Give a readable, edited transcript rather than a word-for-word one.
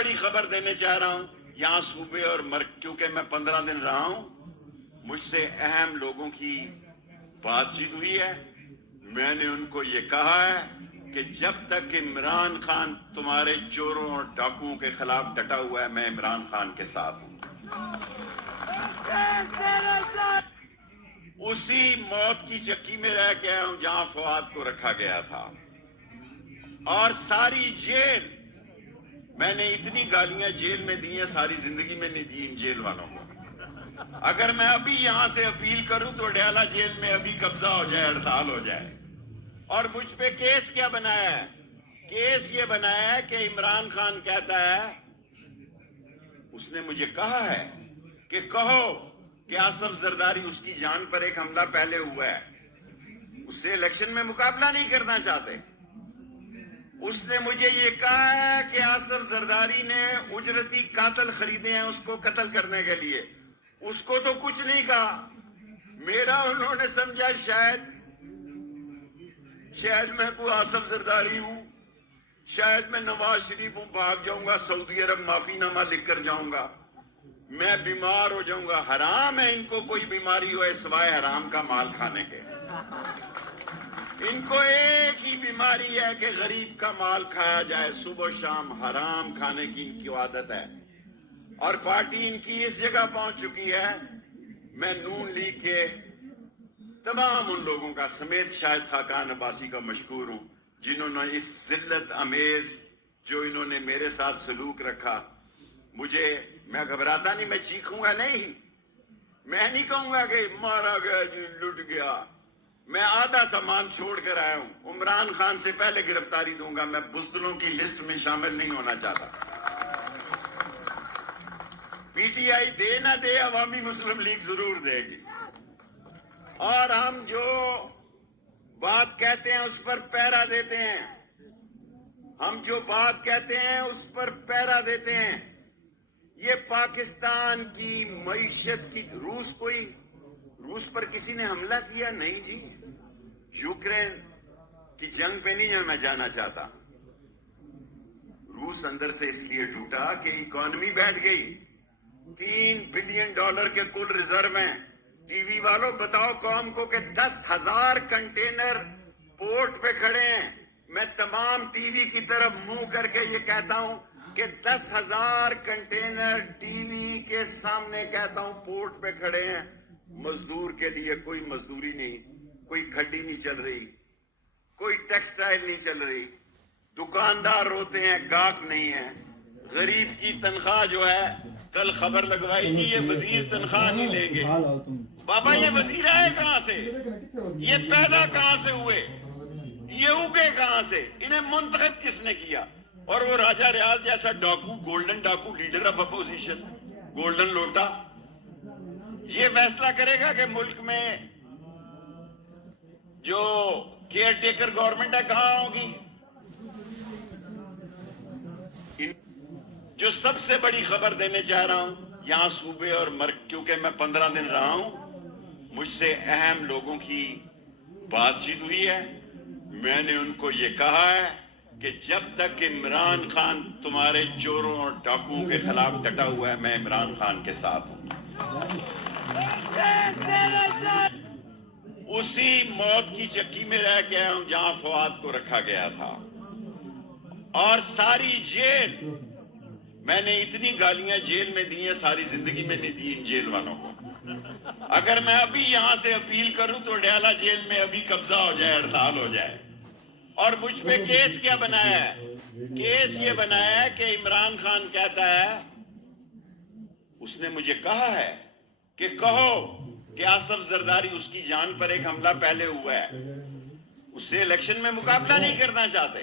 बड़ी खबर देने चाह रहा हूं यहां सूबे और मर्क, क्योंकि मैं 15 दिन रहा हूं, मुझसे अहम लोगों की बातचीत हुई है। मैंने उनको ये कहा है कि जब तक इमरान खान तुम्हारे चोरों और डाकुओं के खिलाफ डटा हुआ है, मैं इमरान खान के साथ हूं। उसी मौत की चक्की में रह के आया हूं जहां फवाद को रखा गया था। और सारी जेल, मैंने इतनी गालियां जेल में दी हैं, सारी जिंदगी में नहीं दी इन जेल वालों को। अगर मैं अभी यहां से अपील करूं तो डयाला जेल में अभी कब्जा हो जाए, हड़ताल हो जाए। और मुझ पे केस क्या बनाया है? केस ये बनाया है कि इमरान खान कहता है, उसने मुझे कहा है कि कहो कि आसफ जरदारी उसकी जान पर एक हमला पहले हुआ है, उससे इलेक्शन में मुकाबला नहीं करना चाहते। उसने मुझे ये कहा है कि आसफ जरदारी ने उजरती कातिल खरीदे हैं उसको कत्ल करने के लिए। उसको तो कुछ नहीं कहा। मेरा उन्होंने समझा शायद मैं कोई आसफ जरदारी हूं, शायद मैं नवाज शरीफ हूं, भाग जाऊंगा सऊदी अरब, माफीनामा लिखकर जाऊंगा, मैं बीमार हो जाऊंगा। हराम है इनको कोई बीमारी हो सिवाय हराम का माल खाने के। इनको एक ही बीमारी है कि गरीब का माल खाया जाए, सुबह शाम हराम खाने की इनकी आदत है। और पार्टी इनकी इस जगह पहुंच चुकी है, मैं नून लीग के तमाम उन लोगों का समेत शायद खाकान अब्बासी का मशकूर हूं जिन्होंने इस जिल्लत अमेज जो इन्होंने मेरे साथ सलूक रखा। मैं घबराता नहीं, मैं चीखूंगा नहीं, मैं नहीं कहूंगा कि मारा गया जी, लुट गया। मैं आधा सामान छोड़ कर आया हूं। इमरान खान से पहले गिरफ्तारी दूंगा। मैं बुज़दिलों की लिस्ट में शामिल नहीं होना चाहता। पीटीआई दे ना दे, अवामी मुस्लिम लीग जरूर देगी। और हम जो बात कहते हैं उस पर पहरा देते हैं। हम जो बात कहते हैं उस पर पहरा देते हैं। ये पाकिस्तान की मईशत की रूस पर किसी ने हमला किया? नहीं जी। यूक्रेन की जंग पे नहीं मैं जाना चाहता। रूस अंदर से इसलिए टूटा कि इकॉनमी बैठ गई। $3 बिलियन के कुल रिजर्व हैं। टीवी वालों बताओ कौम को कि 10,000 कंटेनर पोर्ट पे खड़े हैं। मैं तमाम टीवी की तरफ मुंह करके ये कहता हूं कि 10,000 कंटेनर टीवी के सामने कहता हूं पोर्ट पे खड़े हैं। मजदूर के लिए कोई मजदूरी नहीं, कोई खड्डी नहीं चल रही, कोई टेक्सटाइल नहीं चल रही। दुकानदार रोते हैं, गाहक नहीं है। गरीब की तनख्वाह जो है, कल खबर लगवाई थी, ये वजीर तनख्वाह नहीं लेंगे। बाबा ये वजीर आए कहां से? ये पैदा कहां से हुए? ये उगे कहां से? इन्हें मुंतखब किसने किया? और वो राजा रियाज जैसा डाकू, गोल्डन डाकू, लीडर ऑफ अपोजिशन, गोल्डन लोटा, ये फैसला करेगा कि मुल्क में जो केयर टेकर गवर्नमेंट है कहां होगी? जो सबसे बड़ी खबर देने चाह रहा हूं यहां सूबे और मर्क, क्योंकि मैं 15 दिन रहा हूं, मुझसे अहम लोगों की बातचीत हुई है। मैंने उनको ये कहा है कि जब तक इमरान खान तुम्हारे चोरों और डाकुओं के खिलाफ डटा हुआ है, मैं इमरान खान के साथ हूं। उसी मौत की चक्की में रह के आया हूं जहां फवाद को रखा गया था। और सारी जेल, मैंने इतनी गालियां जेल में दी हैं, सारी जिंदगी में नहीं दी इन जेल वालों को। अगर मैं अभी यहां से अपील करूं तो डयाला जेल में अभी कब्जा हो जाए, हड़ताल हो जाए। और मुझ पे केस क्या बनाया है? केस ये बनाया है कि इमरान खान कहता है, उसने मुझे कहा है कि कहो कि आसफ जरदारी उसकी जान पर एक हमला पहले हुआ है, उससे इलेक्शन में मुकाबला नहीं करना चाहते।